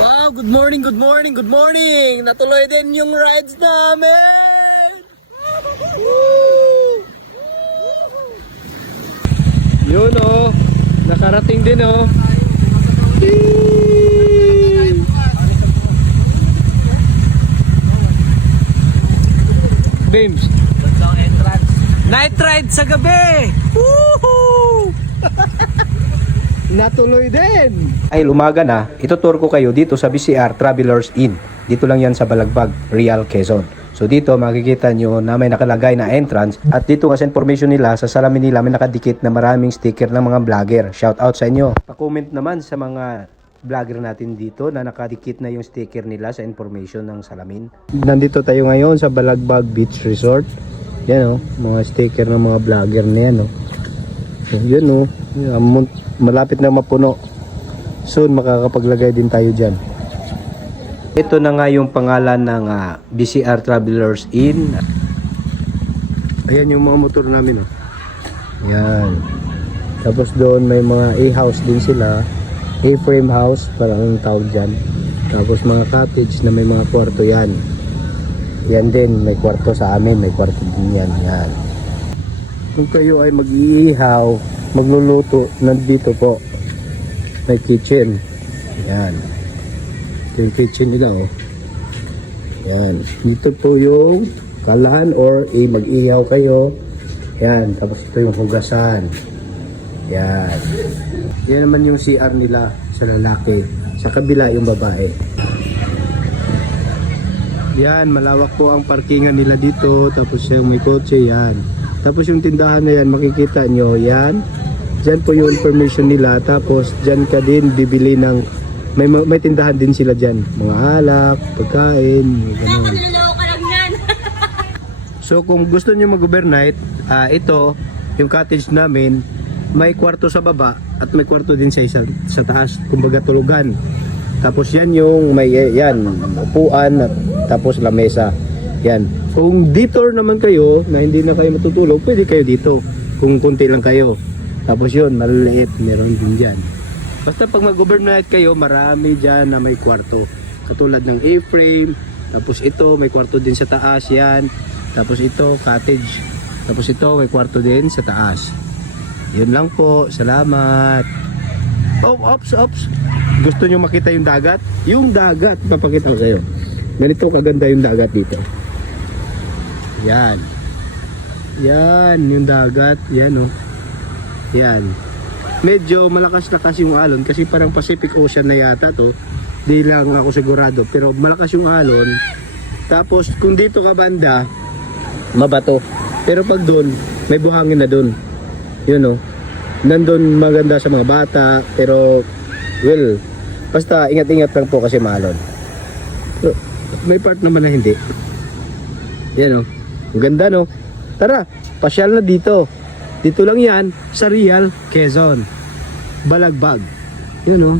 Wow, good morning, good morning, good morning! Natuloy din yung rides namin! Woo! Yun oh, nakarating din oh. Beams. Night ride sa gabi! Woohoo! Natuloy din! Ay umaga na, itutur ko kayo dito sa BCR Travelers Inn. Dito lang yan sa Balagbag, Real Quezon. So dito makikita nyo na may nakalagay na entrance at dito kasi information nila sa salamin nila may nakadikit na maraming sticker ng mga vlogger. Shout out sa inyo. Pa-comment naman sa mga vlogger natin dito na nakadikit na yung sticker nila sa information ng salamin. Nandito tayo ngayon sa Balagbag Beach Resort. Yan oh, mga sticker ng mga vlogger na yan oh. Yun oh, malapit na mapuno. Soon makakapaglagay din tayo dyan. Ito na nga yung pangalan ng BCR Travelers Inn. Ayan yung mga motor namin oh. Yan. Tapos doon may mga A-house din sila. A-frame house, parang ang tawag dyan. Tapos mga cottage na may mga kwarto yan. Yan din, may kwarto sa amin, may kwarto din yan. Yan. Kung kayo ay mag-iihaw, magluluto, nandito po. May kitchen. Yan. Ito yung kitchen nila oh. Yan. Dito po yung kalahan or mag-ihaw kayo. Yan. Tapos ito yung hugasan. Yan. Yan naman yung CR nila sa lalaki. Sa kabila yung babae. Yan. Malawak po ang parkingan nila dito. Tapos yung may kotse. Yan. Tapos yung tindahan na yan, makikita nyo. Yan. Diyan po yung information nila. Tapos dyan ka din bibili ng may tindahan din sila dyan. Mga alak, pagkain, gano'n. So kung gusto nyo mag-overnight, ito, yung cottage namin, may kwarto sa baba at may kwarto din sa taas. Kumbaga tulugan. Tapos yan yung may yan, upuan at tapos lamesa. Yan. Kung detour naman kayo na hindi na kayo matutulog, pwede kayo dito. Kung konti lang kayo. Tapos yun, maliliit, meron din dyan. Basta pag mag-overnight kayo, marami dyan na may kwarto. Katulad ng A-frame. Tapos ito, may kwarto din sa taas. Yan. Tapos ito, cottage. Tapos ito, may kwarto din sa taas. Yun lang po. Salamat. Oh, ops. Gusto nyo makita yung dagat? Yung dagat, papakita ko sa'yo. Ganito kaganda yung dagat dito. Yan. Yan, yung dagat. Yan oh. Yan. Medyo malakas yung alon kasi parang Pacific Ocean na yata to. Di lang ako sigurado pero malakas yung alon. Tapos kung dito ka banda, mabato. Pero pag doon, may buhangin na doon. Yun oh. Nandun maganda sa mga bata pero well, basta ingat-ingat lang po kasi maalon. So, may part naman na hindi. Yan oh. Ang ganda no. Tara, pasyal na dito. Dito lang yan sa Real Quezon. Balagbag. Yan oh.